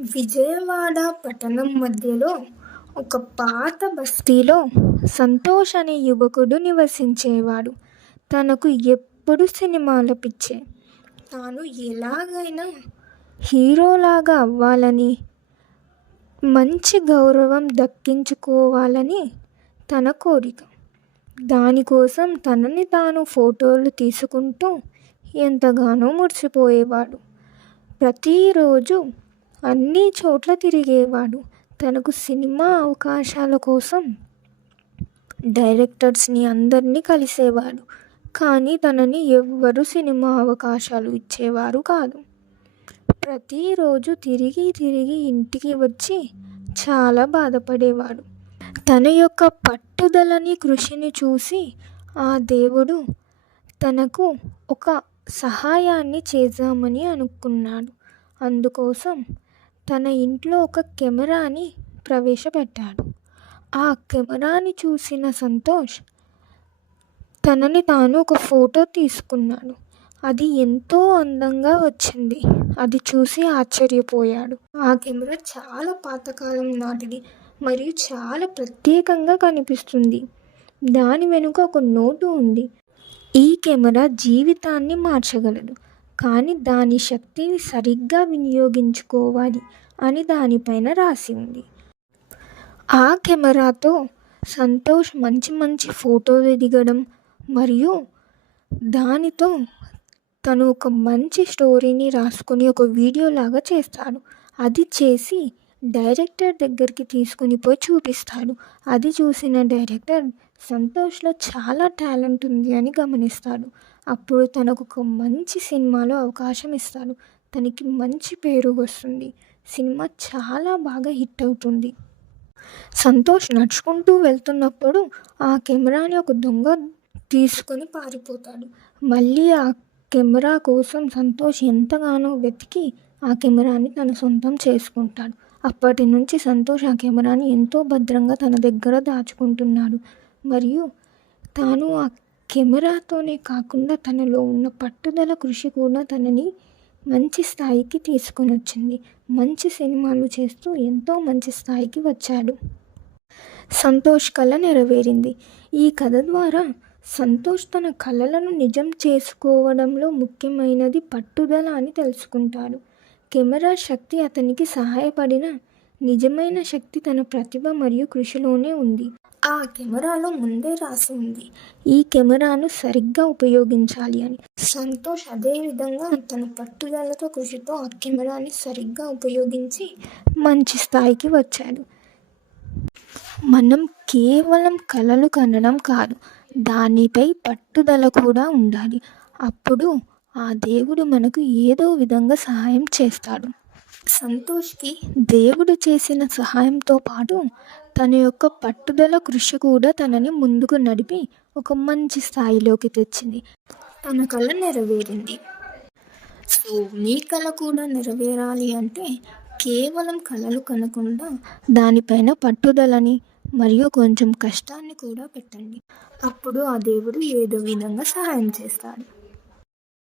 విజయవాడ పట్టణం మధ్యలో ఒక పాత బస్తీలో సంతోష్ అనే యువకుడు నివసించేవాడు. తనకు ఎప్పుడు సినిమాల పిచ్చే. తాను ఎలాగైనా హీరోలాగా అవ్వాలని మంచి గౌరవం దక్కించుకోవాలని తన కోరిక. దానికోసం తనని తాను ఫోటోలు తీసుకుంటూ ఎంతగానో మురిసిపోయేవాడు. ప్రతిరోజు అన్ని చోట్ల తిరిగేవాడు. తనకు సినిమా అవకాశాల కోసం డైరెక్టర్స్ని అందరినీ కలిసేవాడు. కానీ తనని ఎవ్వరు సినిమా అవకాశాలు ఇచ్చేవారు కాదు. ప్రతిరోజు తిరిగి తిరిగి ఇంటికి వచ్చి చాలా బాధపడేవాడు. తన యొక్క పట్టుదలని కృషిని చూసి ఆ దేవుడు తనకు ఒక సహాయాన్ని చేద్దామని అనుకున్నాడు. అందుకోసం తన ఇంట్లో ఒక కెమెరాని ప్రవేశపెట్టాడు. ఆ కెమెరాని చూసిన సంతోష్ తనని తాను ఒక ఫోటో తీసుకున్నాడు. అది ఎంతో అందంగా వచ్చింది. అది చూసి ఆశ్చర్యపోయాడు. ఆ కెమెరా చాలా పాతకాలం నాటిది మరియు చాలా ప్రత్యేకంగా కనిపిస్తుంది. దాని వెనుక ఒక నోటు ఉంది. ఈ కెమెరా జీవితాన్ని మార్చగలదు. కానీ దాని శక్తిని సరిగ్గా వినియోగించుకోవాలి అని దానిపైన రాసి ఉంది. ఆ కెమెరాతో సంతోష్ మంచి మంచి ఫోటోలు దిగడం మరియు దానితో తను ఒక మంచి స్టోరీని రాసుకొని ఒక వీడియో లాగా చేస్తాడు. అది చేసి డైరెక్టర్ దగ్గరికి తీసుకుని పోయి చూపిస్తాడు. అది చూసిన డైరెక్టర్ సంతోష్లో చాలా టాలెంట్ ఉంది అని గమనిస్తాడు. అప్పుడు తనకు ఒక మంచి సినిమాలో అవకాశం ఇస్తాడు. తనకి మంచి పేరు వస్తుంది. సినిమా చాలా బాగా హిట్ అవుతుంది. సంతోష్ నడుచుకుంటూ వెళ్తున్నప్పుడు ఆ కెమెరాని ఒక దొంగ తీసుకొని పారిపోతాడు. మళ్ళీ ఆ కెమెరా కోసం సంతోష్ ఎంతగానో వెతికి ఆ కెమెరాని తన సొంతం చేసుకుంటాడు. అప్పటి నుంచి సంతోష్ ఆ కెమెరాని ఎంతో భద్రంగా తన దగ్గర దాచుకుంటున్నాడు. మరియు తాను ఆ కెమెరాతోనే కాకుండా తనలో ఉన్న పట్టుదల కృషి కూడా తనని మంచి స్థాయికి తీసుకొని వచ్చింది మంచి సినిమాలు చేస్తూ ఎంతో మంచి స్థాయికి వచ్చాడు. సంతోష్ కళ నెరవేరింది. ఈ కథ ద్వారా సంతోష్ తన కళలను నిజం చేసుకోవడంలో ముఖ్యమైనది పట్టుదల అని తెలుసుకుంటాడు. కెమెరా శక్తి అతనికి సహాయపడిన నిజమైన శక్తి తన ప్రతిభ మరియు కృషిలోనే ఉంది. ఆ కెమెరాలో ముందే రాసి ఉంది. ఈ కెమెరాను సరిగ్గా ఉపయోగించాలి అని. సంతోష్ అదేవిధంగా తన పట్టుదలతో కృషితో ఆ కెమెరాని సరిగ్గా ఉపయోగించి మంచి స్థాయికి వచ్చాడు. మనం కేవలం కళలు కనడం కాదు దానిపై పట్టుదల కూడా ఉండాలి. అప్పుడు ఆ దేవుడు మనకు ఏదో విధంగా సహాయం చేస్తాడు. సంతోష్కి దేవుడు చేసిన సహాయంతో పాటు తన యొక్క పట్టుదల కృషి కూడా తనని ముందుకు నడిపి ఒక మంచి స్థాయిలోకి తెచ్చింది. తన కళ నెరవేరింది. సో మీ కళ కూడా నెరవేరాలి అంటే కేవలం కళలు కనకుండా దానిపైన పట్టుదలని మరియు కొంచెం కష్టాన్ని కూడా పెట్టండి. అప్పుడు ఆ దేవుడు ఏదో విధంగా సహాయం చేస్తాడు.